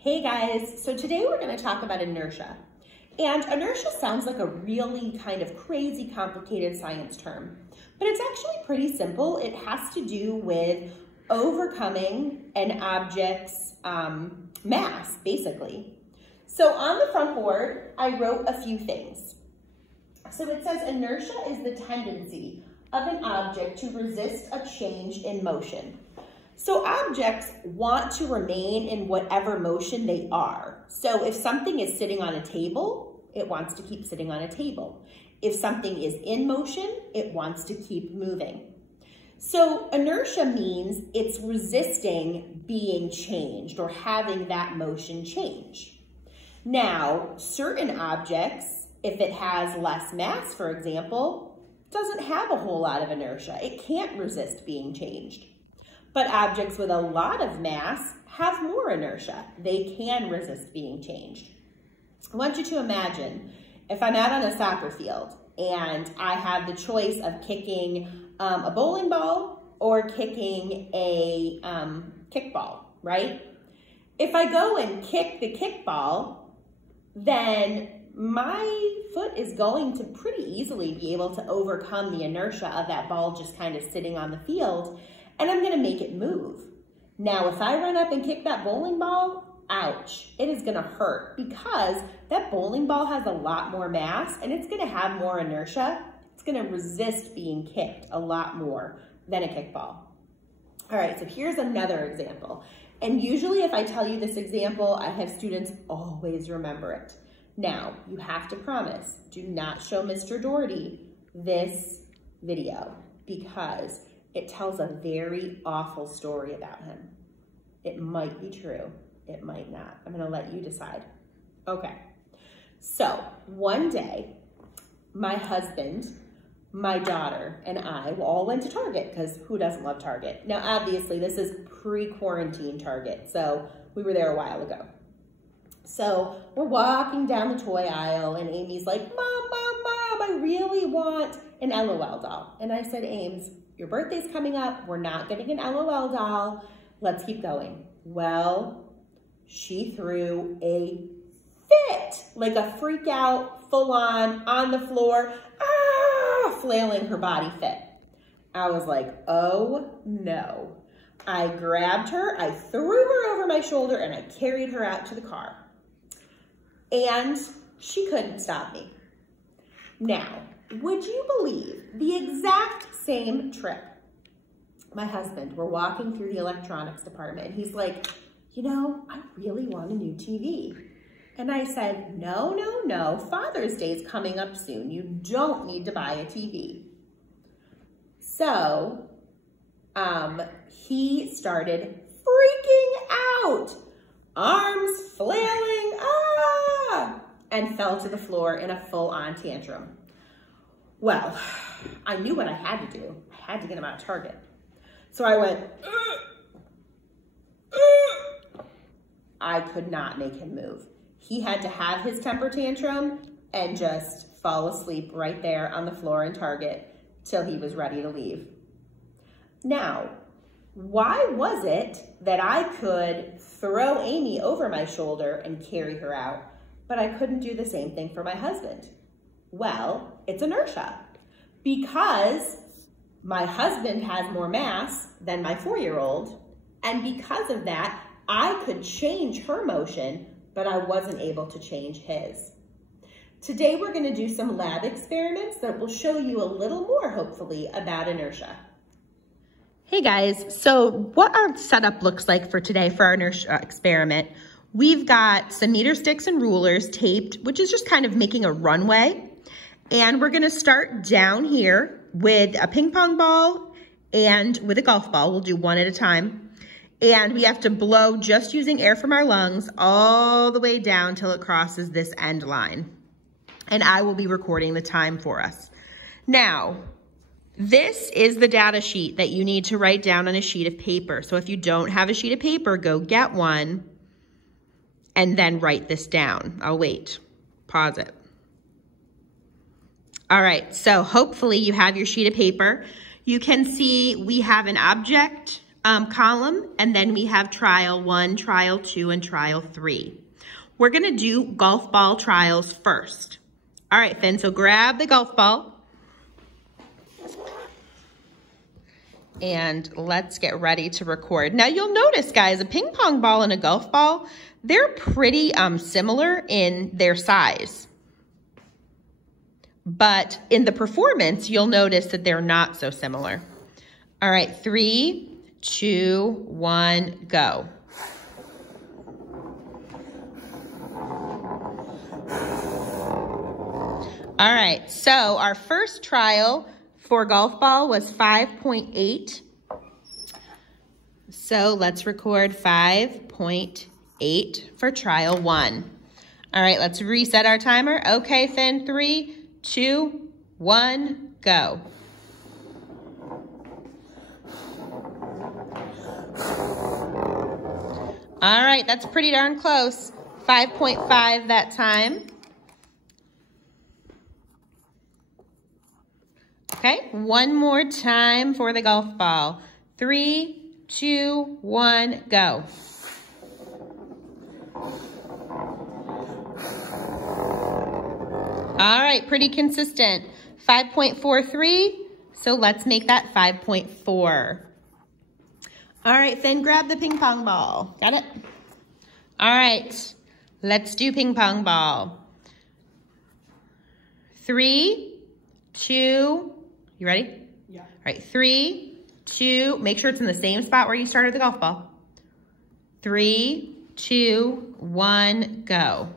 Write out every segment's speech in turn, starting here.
Hey guys, so today we're going to talk about inertia. And inertia sounds like a really kind of crazy complicated science term, but it's actually pretty simple. It has to do with overcoming an object's mass, basically. So on the front board, I wrote a few things. So it says inertia is the tendency of an object to resist a change in motion. So objects want to remain in whatever motion they are. So if something is sitting on a table, it wants to keep sitting on a table. If something is in motion, it wants to keep moving. So inertia means it's resisting being changed or having that motion change. Now, certain objects, if it has less mass, for example, doesn't have a whole lot of inertia. It can't resist being changed. But objects with a lot of mass have more inertia. They can resist being changed. I want you to imagine if I'm out on a soccer field and I have the choice of kicking a bowling ball or kicking a kickball, right? If I go and kick the kickball, then my foot is going to pretty easily be able to overcome the inertia of that ball just kind of sitting on the field, and I'm gonna make it move. Now, if I run up and kick that bowling ball, ouch, it is gonna hurt because that bowling ball has a lot more mass and it's gonna have more inertia. It's gonna resist being kicked a lot more than a kickball. All right, so here's another example. And usually if I tell you this example, I have students always remember it. Now, you have to promise, do not show Mr. Doherty this video because it tells a very awful story about him. It might be true, it might not. I'm gonna let you decide. Okay, so one day, my husband, my daughter, and I all went to Target, because who doesn't love Target? Now, obviously, this is pre-quarantine Target, so we were there a while ago. So we're walking down the toy aisle, and Amy's like, Mom, Mom, Mom, I really want an LOL doll. And I said, Ames, your birthday's coming up. We're not getting an LOL doll. Let's keep going. Well, she threw a fit, like a freak out, full on the floor, flailing her body fit. I was like, oh no. I grabbed her, I threw her over my shoulder, and I carried her out to the car. And she couldn't stop me. Now, would you believe the exact same trip? My husband, we're walking through the electronics department, and he's like, you know, I really want a new TV. And I said, no, no, no, Father's Day is coming up soon. You don't need to buy a TV. So he started freaking out, arms flailing, and fell to the floor in a full-on tantrum. Well, I knew what I had to do. I had to get him out of Target. So I went, I could not make him move. He had to have his temper tantrum and just fall asleep right there on the floor in Target till he was ready to leave. Now, why was it that I could throw Amy over my shoulder and carry her out, but I couldn't do the same thing for my husband? Well, it's inertia. Because my husband has more mass than my 4-year-old, and because of that, I could change her motion, but I wasn't able to change his. Today, we're gonna do some lab experiments that will show you a little more, hopefully, about inertia. Hey guys, so what our setup looks like for today for our inertia experiment, we've got some meter sticks and rulers taped, which is just kind of making a runway. And we're gonna start down here with a ping pong ball and with a golf ball. We'll do one at a time. And we have to blow just using air from our lungs all the way down till it crosses this end line. And I will be recording the time for us. Now, this is the data sheet that you need to write down on a sheet of paper. So if you don't have a sheet of paper, go get one and then write this down. I'll wait. Pause it. All right, so hopefully you have your sheet of paper. You can see we have an object column, and then we have trial 1, trial 2, and trial 3. We're gonna do golf ball trials first. All right, Finn, so grab the golf ball. And let's get ready to record. Now you'll notice, guys, a ping pong ball and a golf ball, they're pretty similar in their size. But in the performance, you'll notice that they're not so similar. All right, 3, 2, 1, go. All right, so our first trial for golf ball was 5.8. So let's record 5.8 for trial 1. All right, let's reset our timer. Okay, Finn, 3, 2, 1, go. All right, that's pretty darn close. 5.5 that time. Okay, one more time for the golf ball. 3, 2, 1, go. All right, pretty consistent. 5.43, so let's make that 5.4. All right, Finn, grab the ping pong ball. Got it? All right, let's do ping pong ball. 3, 2, you ready? Yeah. All right, 3, 2, make sure it's in the same spot where you started the golf ball. 3, 2, 1, go.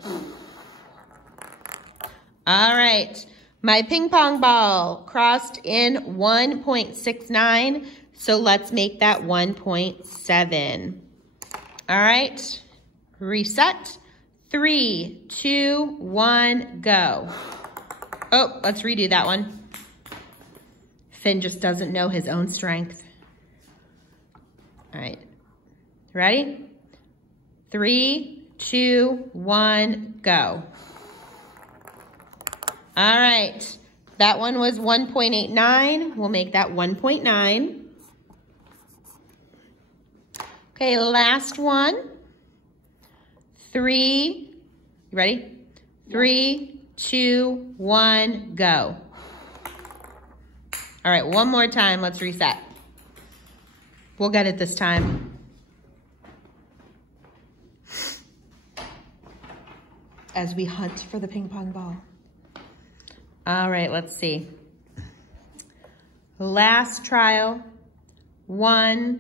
All right, my ping pong ball crossed in 1.69, so let's make that 1.7. All right, reset. 3, 2, 1, go. Oh, let's redo that one. Finn just doesn't know his own strength. All right, ready? 3, 2, 1, go. All right, that one was 1.89. We'll make that 1.9. Okay, last one. 3, you ready? 3, 2, 1, go. All right, one more time, let's reset. We'll get it this time. As we hunt for the ping pong ball. All right, let's see. Last trial. 1,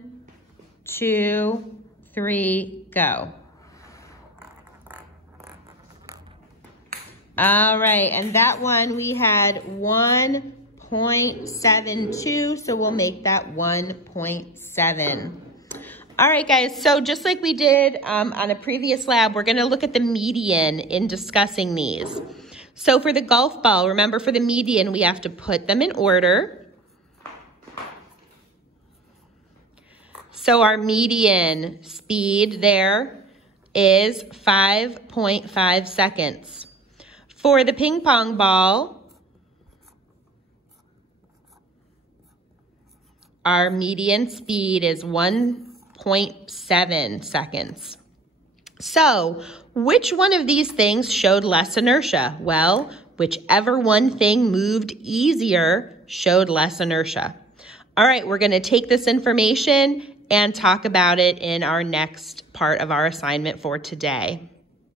2, 3, go. All right, and that one we had 1.72, so we'll make that 1.7. All right, guys, so just like we did on a previous lab, we're gonna look at the median in discussing these. So for the golf ball, remember for the median, we have to put them in order. So our median speed there is 5.5 seconds. For the ping pong ball, our median speed is 1.7 seconds. So, which one of these things showed less inertia? Well, whichever one thing moved easier showed less inertia. All right, we're going to take this information and talk about it in our next part of our assignment for today.